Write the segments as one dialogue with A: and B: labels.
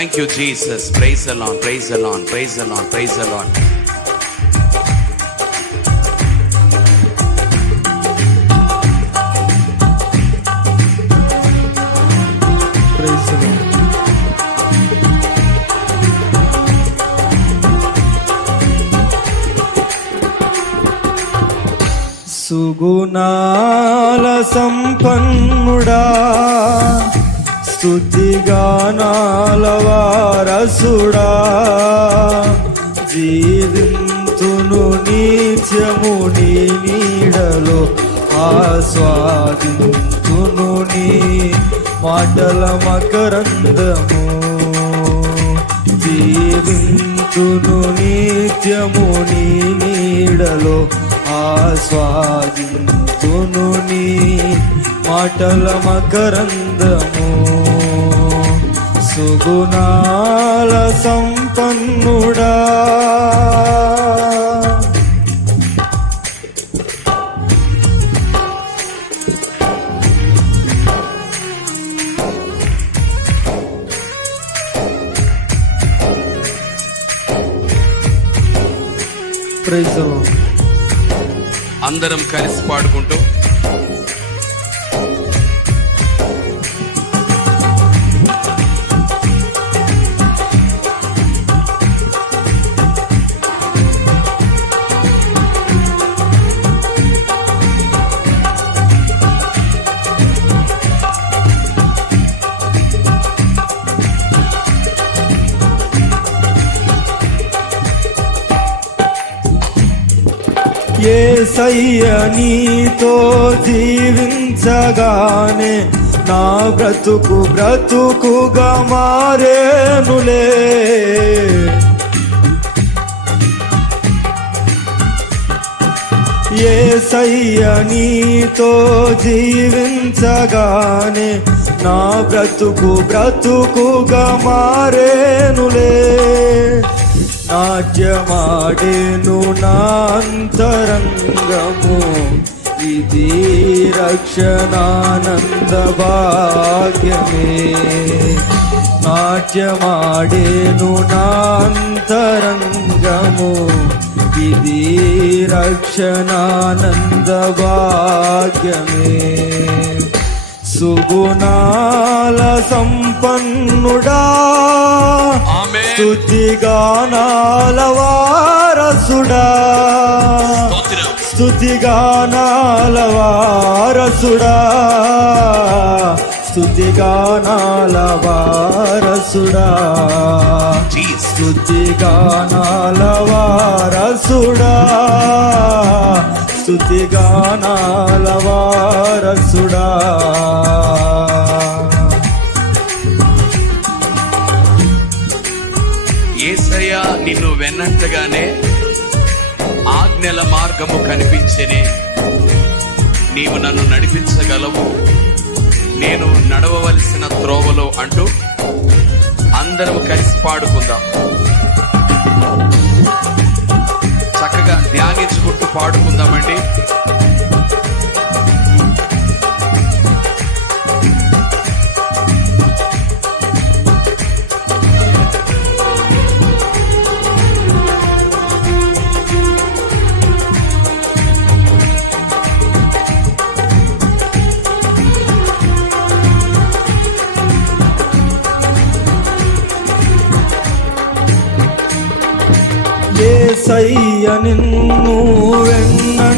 A: Thank you Jesus praise అలాన్ praise అలాన్ praise అలాన్ ప్రైజ్ అలాన్
B: సుగుణాల సంపన్నుడా. స్తుతిగానాల వారసుడా. జీవింతును నిత్యము నీ నీడలో ఆస్వాదింతును నీ మాటల మకరందము. జీవింతును నిత్యము నీ నీడలో ఆస్వాదింతును నీ మాటల మకరందము. సుగుణాల సంపన్నుడా. ప్రైజ్ ద
A: అందరం కలిసి పాడుకుంటూ
B: ఏ నీతో జీవించగానే నా బ్రతుకు బ్రతుకుగా మారేనులే. ఏ సయ్య నీతో జీవించగానే నా బ్రతుకు బ్రతుకుగా మారేనులే. నాట్యమాడేను నాంతరంగము. ఇది రక్షణానంద భాగ్యమే నాట్యమాడేను నాంతరంగము. ఇది రక్షణానంద భాగ్యమే సుగుణాల సంపన్నుడా.
A: ఆమె
B: స్తుతిగానాల వారసుడా స్తుతిగానాల వారసుడా
A: ఏసయ్య నిన్ను వెన్నట్టుగానే ఆజ్ఞల మార్గము కనిపించనే. నీవు నన్ను నడిపించగలవు. నేను నడవవలసిన త్రోవలో అంటూ అందరం కలిసి పాడుకుందాం. చక్కగా ధ్యానించుకుంటూ పాడుకుందామండి.
B: ఏ సయ్య నిన్ను వెన్నంటగానే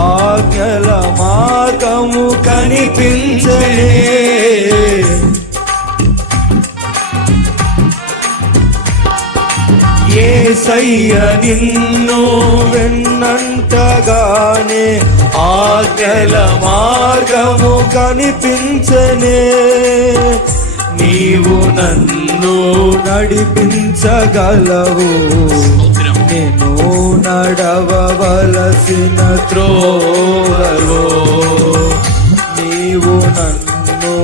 B: ఆజ్ఞల మార్గము కనిపించలే ఏసయ్య నిన్ను వెన్నంటగానే ఆజ్ఞల మార్గము కనిపించనే. నీవు నన్ను నడిపించగలవు. నేను నడవవలసిన త్రోవలో. నీవు నన్ను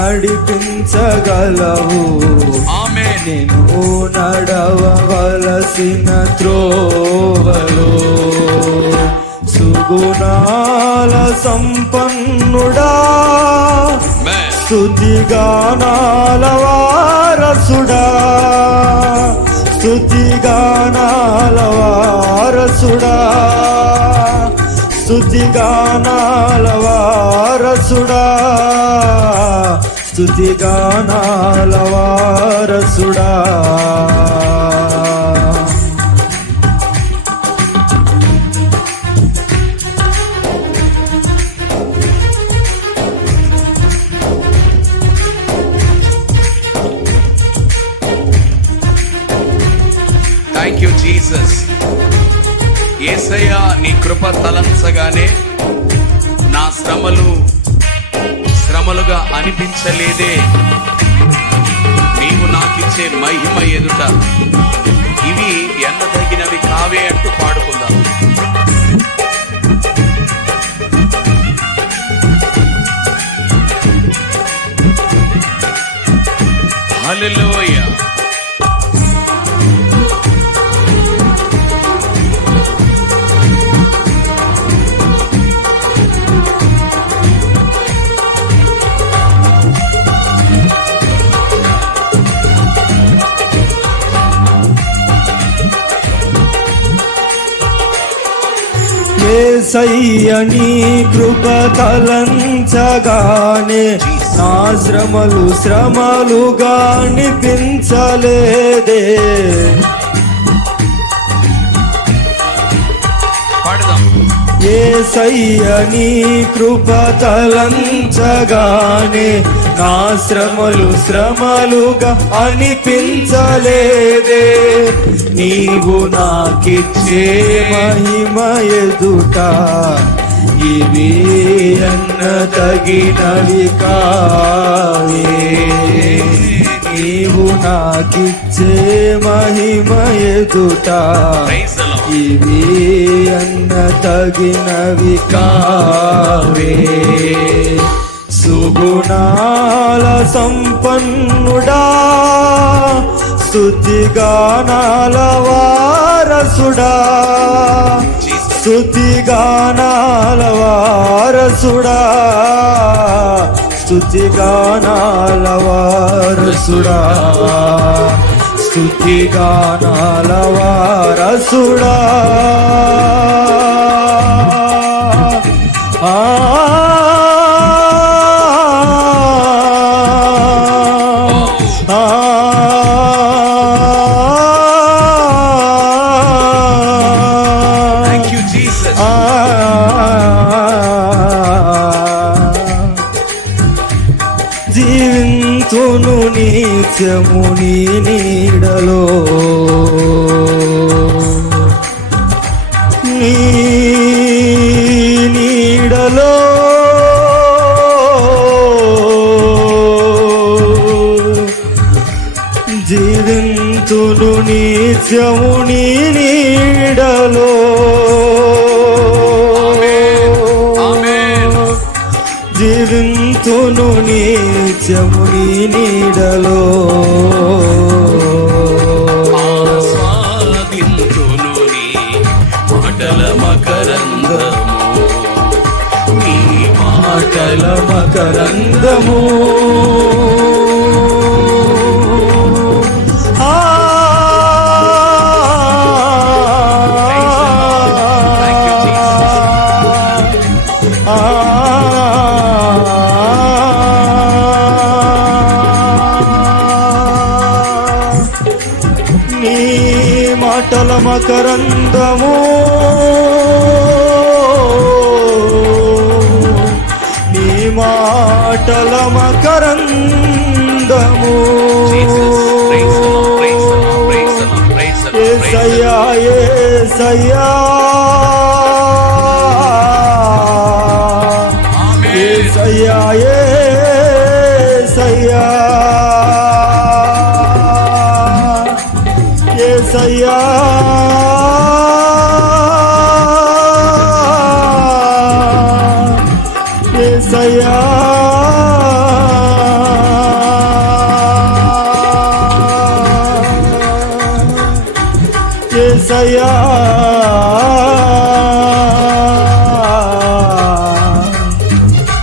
B: నడిపించగలవు. నేను నడవవలసిన త్రోవలో. సుగుణాల సంపన్నుడా.
A: ఆమేన్.
B: స్తుతిగానాల వారసుడా స్తుతిగానాల వారసుడా స్తుతిగానాల వారసుడా స్తుతిగానాల
A: శ్రమలు. శ్రమలుగా అనిపించలేదే. నీవు నాకిచ్చే మహిమ ఎదుట ఇవి ఎన్నదగినవి కావే అంటూ పాడుకుందాం. Hallelujah.
B: ఏసయ్య నీ కృప తలంచగానే నా శ్రమలు శ్రమలుగా అనిపించలేదే
A: పాడదాం.
B: ఏసయ్య నీ కృప నా శ్రమలు శ్రమలుగా అనిపించలేదే. నీవు నాకిచ్చే మహిమ ఎదుట ఇవి అన్న తగినవి కావే. నీవు నాకిచ్చే మహిమ ఎదుట ఇవి అన్న తగినవి కావే. సుగుణాల సంపన్నుడా స్థుతిగానాల వారసుడా. స్థుతిగానాల వారసుడా స్థుతిగానాల వారసుడా. స్థుతిగానాల వారసుడా. ఆ నీత్యము నీ నీడలో. నీ నీడలో. జీవింతును నిత్యము నీ జీవింతును నిత్యము నీ నీడలో.
A: ఆస్వాదింతును నీ మాటల మకరందము. నీ
B: మాటల మకరందము. మకరందము నీ మాటల మకరందము
A: ఏ సయ్యా
B: ఏ సయ్యా
A: ఏ
B: సయ్యా ఏ సయ్యా सैया ఏసయా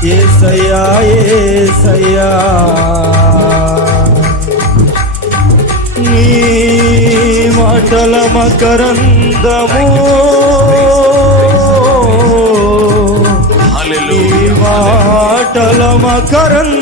B: ఏసయా ఏసయా
A: నీ మాటల మకరందము. మాటల మకరందము.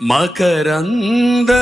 C: మకరందమో